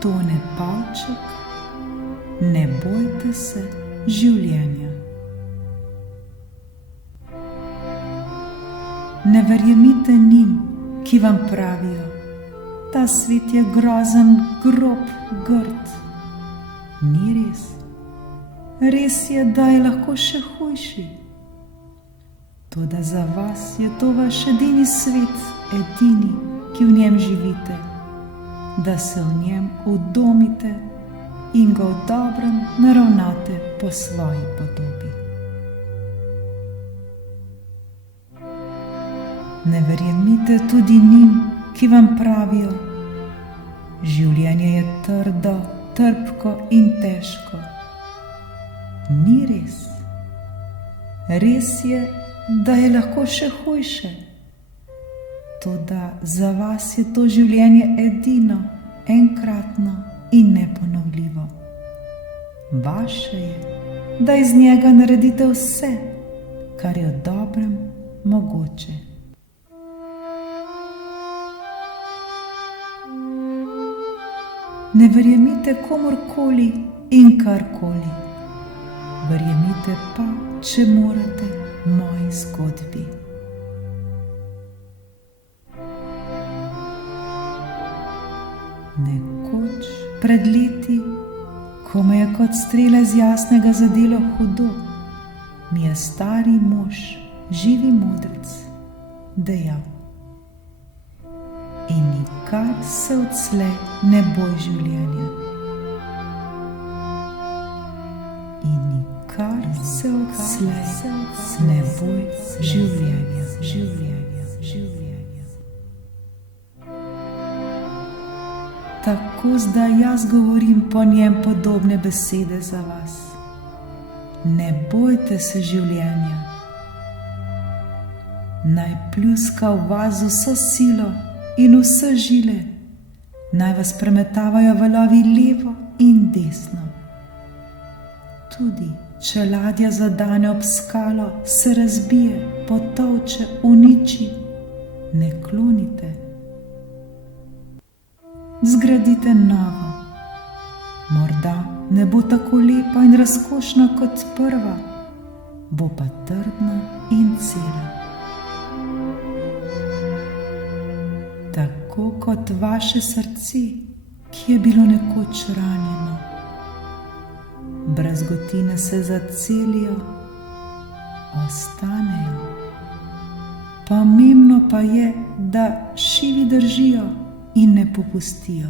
tone palček, ne bojte se življenja. Ne verjemite njim, ki vam pravijo, ta svet je grozen, grob, grd. Ni res. Res je, da je lahko še hujši. Toda za vas je to vaš edini svet, edini, ki v njem živite, da se v njem udomite in ga v dobrem naravnate po svoji podobi. Ne verjemite tudi njim, ki vam pravijo, življenje je trdo, trpko in težko. Ni res. Res je, da je lahko še hujše. Toda za vas je to življenje edino, enkratno in neponovljivo. Vaše je, da iz njega naredite vse, kar je v dobrem mogoče. Ne verjemite komurkoli in karkoli. Verjemite pa, če morate, moji zgodbi. Nekoč pred leti, ko me je kot strela z jasnega zadelo hudo, mi je stari mož, živi modrec, dejal: in nikar se odslej ne boj življenja. In nikar se odslej ne boj življenja, življenja, življenja. Tako zdaj jaz govorim po njem podobne besede za vas. Ne bojte se življenja. Naj pljuska v vas z vso silo in vse žile, naj vas premetavajo valovi levo in desno. Tudi če ladja zadane ob skalo, se razbije, potolče, uniči, ne klonite. Zgradite novo. Morda ne bo tako lepa in razkošna kot prva, bo pa trdna in cela. Tako kot vaše srce, ki je bilo nekoč ranjeno. Brazgotine se zacelijo, ostanejo. Pomembno pa je, da šivi držijo in ne popustijo.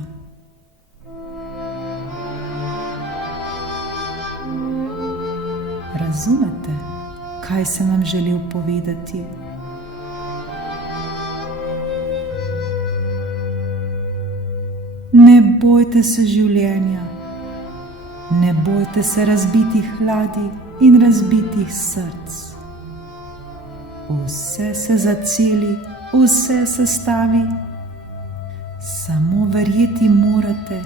Razumete, kaj sem vam želel povedati? Ne bojte se življenja, ne bojte se razbitih ladij in razbitih src. Vse se zaceli, vse se stavi, samo verjeti morate,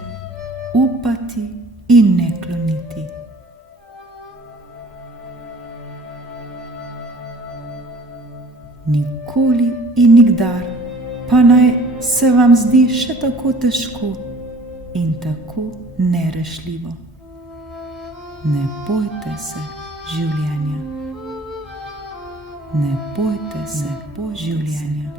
upati in ne kloniti. Nikoli in nikdar pa naj se vam zdi še tako težko in tako nerešljivo. Ne bojte se življenja. Ne bojte se življenja.